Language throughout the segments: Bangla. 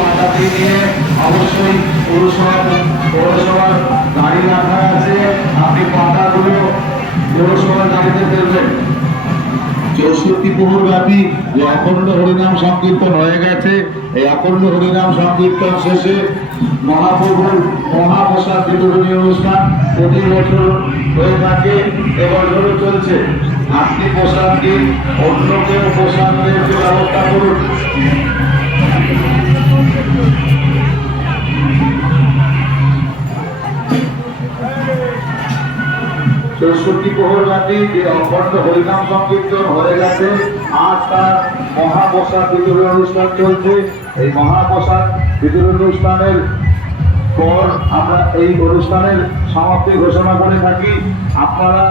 মাতাটি নিয়ে অবশ্যই পৌরসভার গাড়ি রাখা আছে, আপনি পাতাগুলো পৌরসভার গাড়িতে ফেলবেন। 64 প্রহর ব্যাপী যে অখণ্ড হরিনাম সংকীর্তন হয়ে গেছে, এই অখণ্ড হরিনাম সংকীর্তন শেষে মহাপ্রভুর মহাপ্রসাদ বিতরণী অনুষ্ঠান প্রতি বছর হয়ে থাকে, এবছরও চলছে। আপনি প্রসাদ দিন, অন্য কেউ প্রসাদের ব্যবস্থা করুন। 64 প্রহর ব্যাপী যে অখণ্ড হরিনাম সংকীর্তন হয়ে গেছে, আজ তার মহাপ্রসাদ বিতরণ অনুষ্ঠান চলছে। এই মহাপ্রসাদ বিতরণ অনুষ্ঠানের পর আমরা এই অনুষ্ঠানের সমাপ্তি ঘোষণা করে থাকি। আপনারা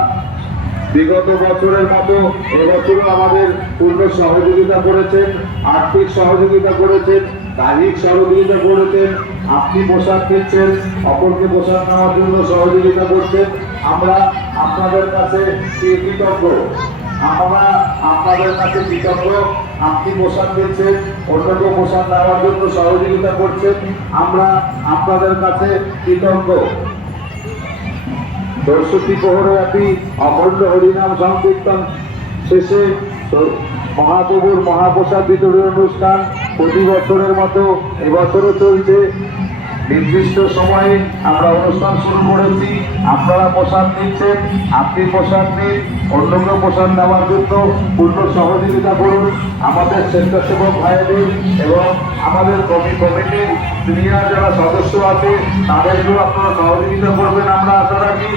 বিগত বছরের মতো এবছরও আমাদের পূর্ণ সহযোগিতা করেছেন, আর্থিক সহযোগিতা করেছেন, কায়িক সহযোগিতা করেছেন। আপনি প্রসাদ দিচ্ছেন, অপরকে প্রসাদ নেওয়ার জন্য সহযোগিতা করছেন। আমরা আপনাদের কাছে কৃতজ্ঞ। আপনি প্রসাদ দিচ্ছেন, অন্যকে প্রসাদ নেওয়ার জন্য সহযোগিতা করছেন, আমরা আপনাদের কাছে কৃতজ্ঞ। 64 প্রহরব্যাপী অখণ্ড হরিনাম সংকীর্তন শেষে মহাপ্রভুর মহাপ্রসাদ বিতরণ অনুষ্ঠান প্রতি বছরের মতো এবছরও চলছে। নির্দিষ্ট সময়ে আমরা অনুষ্ঠান শুরু করেছি। আপনারা প্রসাদ নিচ্ছেন, আপনি প্রসাদ নিন, অন্যকে প্রসাদ নেওয়ার জন্য পূর্ণ সহযোগিতা করুন। আমাদের স্বেচ্ছাসেবক ভাইদের এবং আমাদের সিনিয়র যারা সদস্য আছে তাদেরকেও আপনারা সহযোগিতা করবেন আমরা আশা রাখি।